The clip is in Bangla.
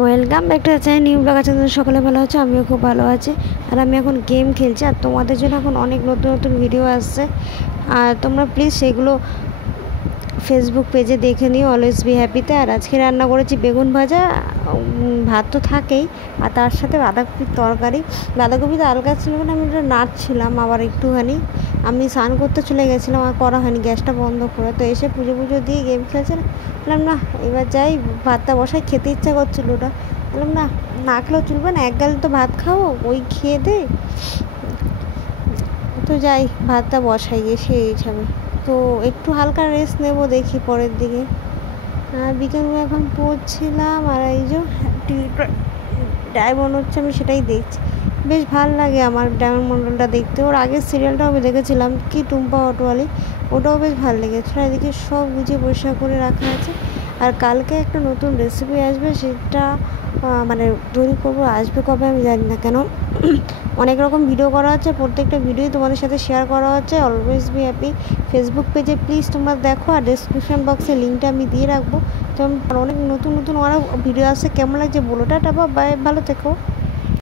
Welcome back to the channel new blog. আছে সকলে ভালো আছে, আমিও খুব ভালো আছি। আর আমি এখন গেম খেলছি, আর তোমাদের জন্য এখন অনেক নতুন নতুন ভিডিও আসছে। আর তোমরা প্লিজ সেগুলো ফেসবুক পেজে দেখে নিও, অলওয়েজ বি হ্যাপিতে। আর আজকে রান্না করেছি বেগুন ভাজা, ভাত তো থাকেই, আর তার সাথে বাঁধাকপির তরকারি। বাঁধাকপিতে আলগা ছিল না, আমি ওটা নাড়ছিলাম আবার একটুখানি। আমি স্নান করতে চলে গেছিলাম, আর করা হয়নি, গ্যাসটা বন্ধ করে। তো এসে পুজো দিয়ে গেম খেলছিলাম। বললাম না এবার যাই, ভাতটা বসাই, খেতে ইচ্ছা করছিল ওটা। বললাম না, না খেলেও চলবে না, এক গাল তো ভাত খাবো, ওই খেয়ে দে। তো যাই, ভাতটা বসাই গিয়ে সেই হিসাবে। তো একটু হালকা রেস্ট নেব, দেখি পরের দিকে। আর বিকেলবেলা এখন পড়ছিলাম, আর এই যে টিভিটা ডায়মন্ড হচ্ছে, আমি সেটাই দেখছি। বেশ ভালো লাগে আমার ডায়মন্ড মন্ডলটা দেখতে। ওর আগের সিরিয়ালটাও আমি দেখেছিলাম, কি টুম্পা অটোয়ালি, ওটাও বেশ ভালো লেগেছিল। এদিকে সব গুছিয়ে পরিষ্কার করে রাখা আছে। আর কালকে একটা নতুন রেসিপি আসবে, সেটা মানে তৈরি করবো, আসবে কবে আমি জানি না। কেন অনেক রকম ভিডিও করা হচ্ছে, প্রত্যেকটা ভিডিওই তোমাদের সাথে শেয়ার করা হচ্ছে। অলওয়েজ বি হ্যাপি ফেসবুক পেজে প্লিজ তোমরা দেখো, আর ডিসক্রিপশন বক্সে লিঙ্কটা আমি দিয়ে রাখবো। তো অনেক নতুন নতুন অনেক ভিডিও আসছে, কেমন লাগছে বলো। টাটা, বাই, ভালো থেকো।